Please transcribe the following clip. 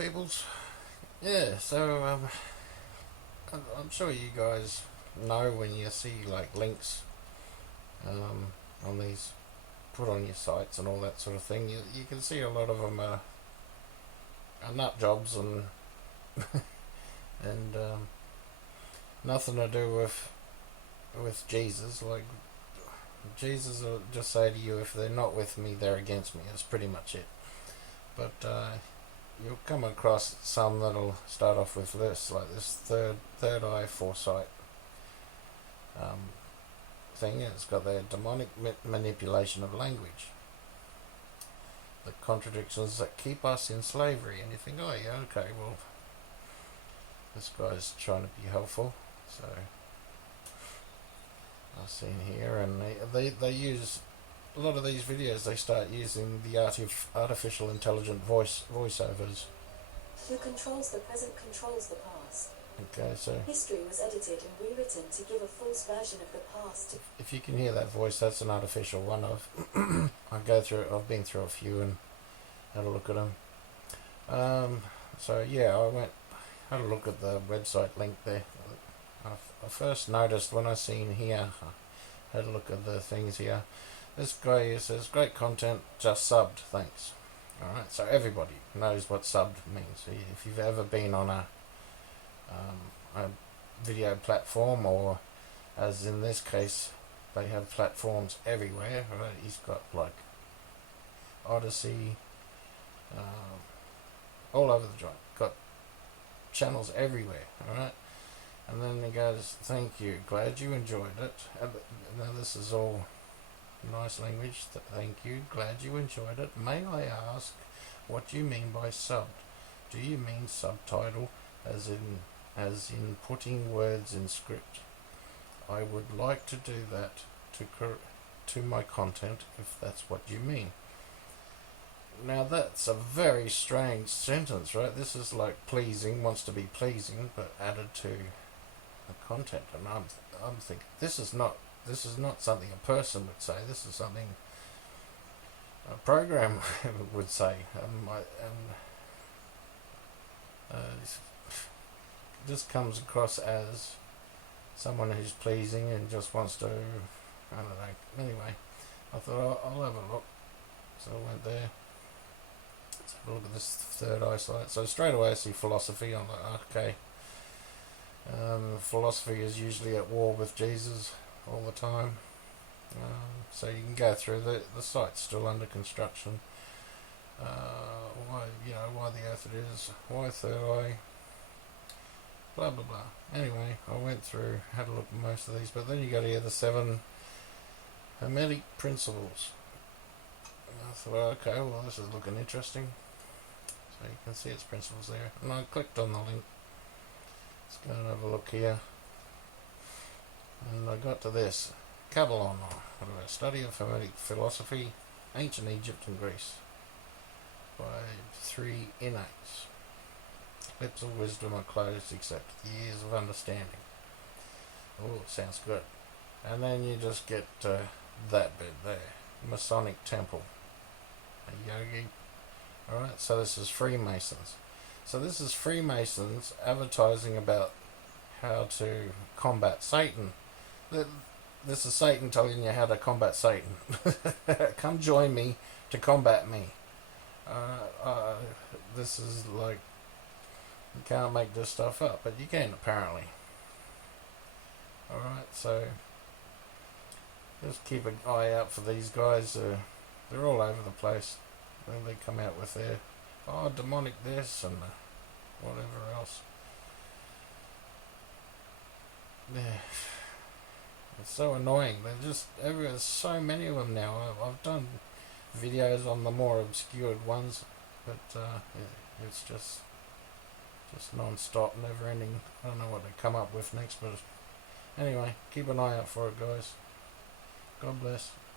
peoples. Yeah, so I'm sure you guys know when you see like links on these put on your sites and all that sort of thing. You can see a lot of them are nut jobs and nothing to do with Jesus. Like Jesus will just say to you, if they're not with me, they're against me. That's pretty much it. But you'll come across some that'll start off with this, like this third eye foresight um, thing. It's got their demonic manipulation of language, the contradictions that keep us in slavery. And you think, oh yeah, okay, well, this guy's trying to be helpful. So I've seen here, and they use a lot of these videos. They start using the artificial intelligent voiceovers. Who controls the present controls the past. Okay, so history was edited and rewritten to give a false version of the past. If you can hear that voice, that's an artificial one. I've been through a few and had a look at them. So yeah, had a look at the website link there. I first noticed when I seen here, I had a look at the things here. This guy says, great content, just subbed, thanks. Alright, so everybody knows what subbed means. If you've ever been on a video platform, or as in this case, they have platforms everywhere, right? He's got like Odyssey, all over the joint, got channels everywhere, alright? And then he goes, thank you, glad you enjoyed it. Now this is all nice language. Thank you, glad you enjoyed it. May I ask what you mean by subbed? Do you mean subtitle, as in putting words in script? I would like to do that to my content, if that's what you mean. Now that's a very strange sentence, right? This is like pleasing, wants to be pleasing, but added to the content. And I'm thinking, this is not something a person would say. This is something a program would say. This comes across as someone who's pleasing and just wants to, I don't know. Anyway, I thought I'll have a look. So I went there. Let's have a look at this third eye site. So straight away I see philosophy. I'm like, okay. Philosophy is usually at war with Jesus all the time. So you can go through the site's still under construction. Why the earth it is, why third eye, blah blah blah. Anyway, I went through, had a look at most of these, but then you got here the 7 Hermetic principles. And I thought, okay, well this is looking interesting. So you can see its principles there, and I clicked on the link. Let's go and have a look here. And I got to this, Kabbalah, a study of Hermetic philosophy, ancient Egypt and Greece, by 3 innates. Lips of wisdom are closed except years of understanding. Oh, it sounds good. And then you just get that bit there, Masonic Temple, a yogi. Alright, so this is Freemasons. So this is Freemasons advertising about how to combat Satan. This is Satan telling you how to combat Satan. Come join me to combat me. This is like, you can't make this stuff up, but you can apparently. Alright, so just keep an eye out for these guys. They're all over the place. They come out with their, demonic this and whatever else. Yeah. It's so annoying. They're just everywhere. There's so many of them now. I've done videos on the more obscured ones, but it's just non-stop, never-ending. I don't know what they come up with next, but anyway, keep an eye out for it, guys. God bless.